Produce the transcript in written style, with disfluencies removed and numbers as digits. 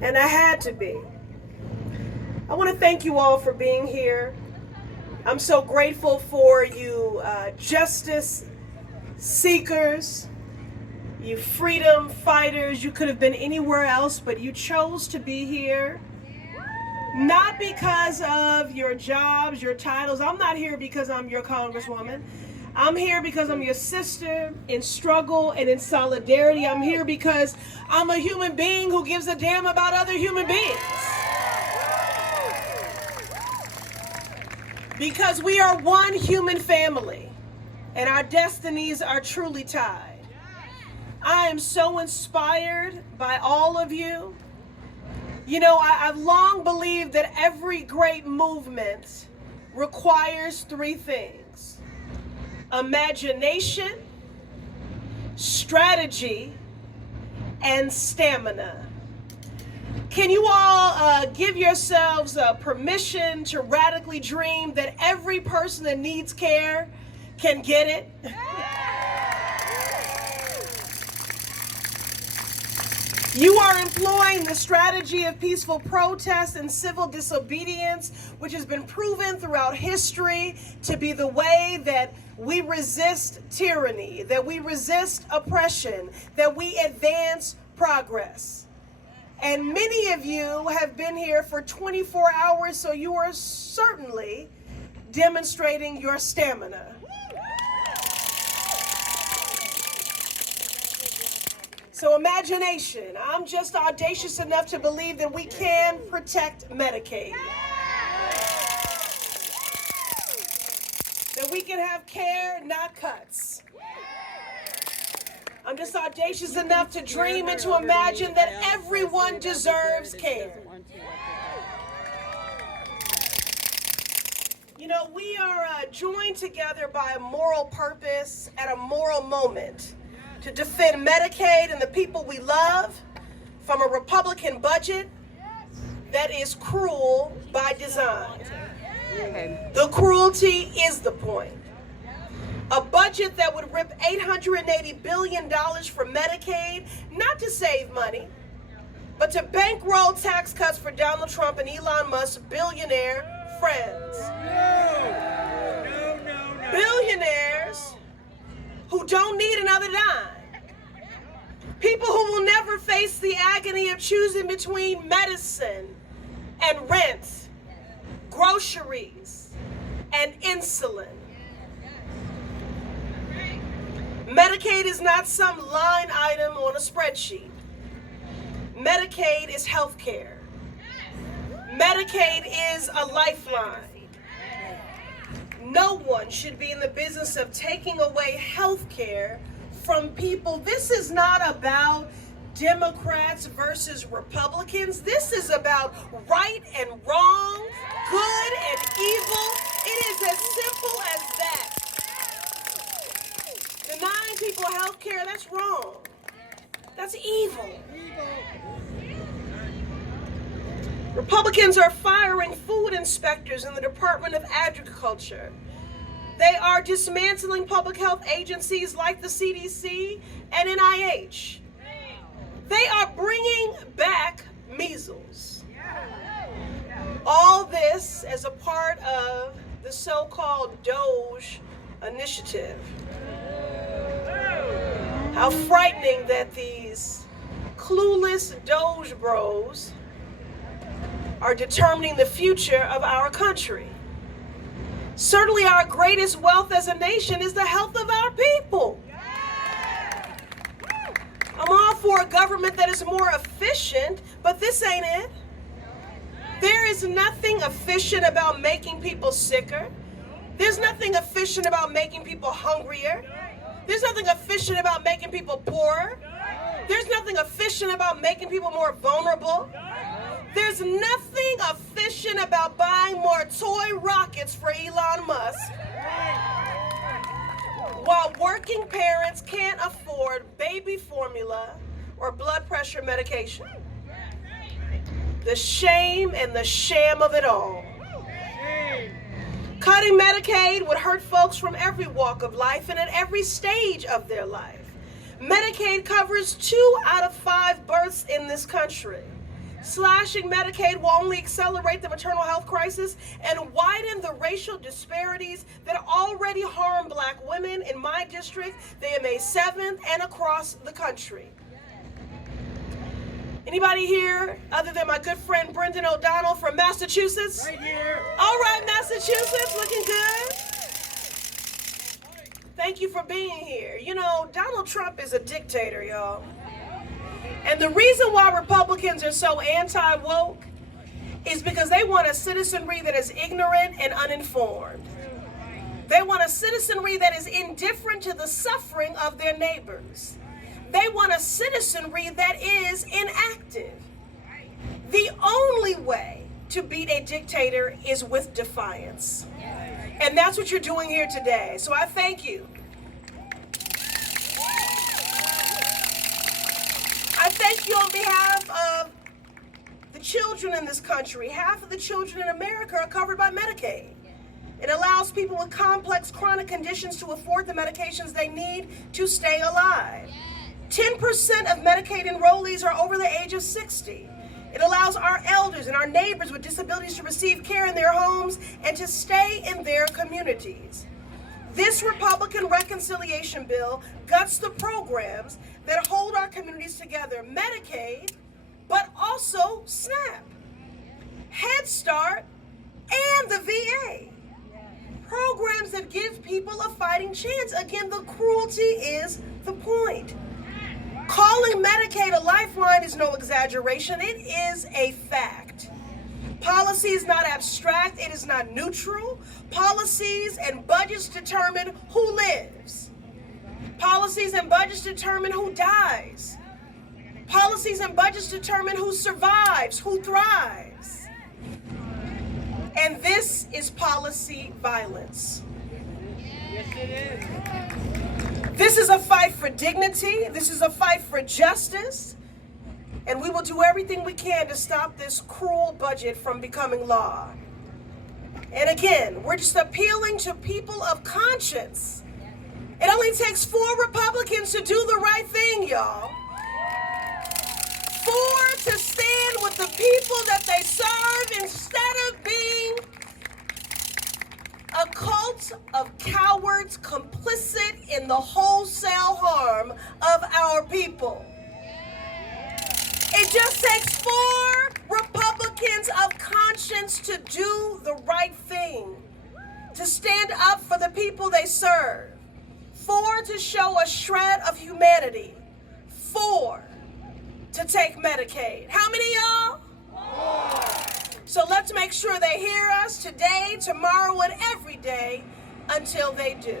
and I had to be. I want to thank you all for being here. I'm so grateful for you justice seekers, you freedom fighters. You could have been anywhere else, but you chose to be here. Not because of your jobs, your titles. I'm not here because I'm your Congresswoman. I'm here because I'm your sister in struggle and in solidarity. I'm here because I'm a human being who gives a damn about other human beings. Because we are one human family and our destinies are truly tied. I am so inspired by all of you. You know, I've long believed that every great movement requires three things: imagination, strategy, and stamina. Can you all give yourselves permission to radically dream that every person that needs care can get it? You are employing the strategy of peaceful protest and civil disobedience, which has been proven throughout history to be the way that we resist tyranny, that we resist oppression, that we advance progress. And many of you have been here for 24 hours, so you are certainly demonstrating your stamina. So imagination. I'm just audacious enough to believe that we can protect Medicaid. That we can have care, not cuts. I'm just audacious enough to dream and to imagine that everyone deserves care. You know, we are joined together by a moral purpose at a moral moment to defend Medicaid and the people we love from a Republican budget that is cruel by design. The cruelty is the point. A budget that would rip $880 billion from Medicaid, not to save money, but to bankroll tax cuts for Donald Trump and Elon Musk's billionaire friends. No. Billionaires who don't need another dime. People who will never face the agony of choosing between medicine and rent, groceries and insulin. Medicaid is not some line item on a spreadsheet. Medicaid is health care. Medicaid is a lifeline. No one should be in the business of taking away health care from people. This is not about Democrats versus Republicans. This is about right and wrong, good and evil. It is as simple as that. Denying people health care, that's wrong. That's evil. Republicans are firing food inspectors in the Department of Agriculture. They are dismantling public health agencies like the CDC and NIH. They are bringing back measles. All this as a part of the so-called DOGE initiative. How frightening that these clueless DOGE bros are determining the future of our country. Certainly our greatest wealth as a nation is the health of our people. I'm all for a government that is more efficient, but this ain't it. There is nothing efficient about making people sicker. There's nothing efficient about making people hungrier. There's nothing efficient about making people poorer. There's nothing efficient about making people more vulnerable. There's nothing efficient about buying more toy rockets for Elon Musk, while working parents can't afford baby formula or blood pressure medication. The shame and the sham of it all. Cutting Medicaid would hurt folks from every walk of life and at every stage of their life. Medicaid covers 2 out of 5 births in this country. Slashing Medicaid will only accelerate the maternal health crisis and widen the racial disparities that already harm Black women in my district, the MA 7th, and across the country. Anybody here other than my good friend Brendan O'Donnell from Massachusetts? Right here. All right, Massachusetts, looking good. Thank you for being here. You know, Donald Trump is a dictator, y'all. And the reason why Republicans are so anti-woke is because they want a citizenry that is ignorant and uninformed. They want a citizenry that is indifferent to the suffering of their neighbors. They want a citizenry that is inactive. The only way to beat a dictator is with defiance. And that's what you're doing here today. So I thank you. I thank you on behalf of the children in this country. Half of the children in America are covered by Medicaid. It allows people with complex chronic conditions to afford the medications they need to stay alive. 10% of Medicaid enrollees are over the age of 60. It allows our elders and our neighbors with disabilities to receive care in their homes and to stay in their communities. This Republican reconciliation bill guts the programs that hold our communities together, Medicaid, but also SNAP, Head Start, and the VA. Programs that give people a fighting chance. Again, the cruelty is the point. Calling Medicaid a lifeline is no exaggeration. It is a fact. Policy is not abstract. It is not neutral. Policies and budgets determine who lives. Policies and budgets determine who dies. Policies and budgets determine who survives, who thrives. And this is policy violence. Yes, it is. This is a fight for dignity. This is a fight for justice. And we will do everything we can to stop this cruel budget from becoming law. And again, we're just appealing to people of conscience. It only takes 4 Republicans to do the right thing, y'all. 4 to stand with the people that they serve instead of being a cult of cowards complicit in the wholesale harm of our people. It just takes 4 Republicans of conscience to do the right thing, to stand up for the people they serve. 4 to show a shred of humanity. 4 to take Medicaid. How many, y'all? 4. So let's make sure they hear us today, tomorrow, and every day until they do.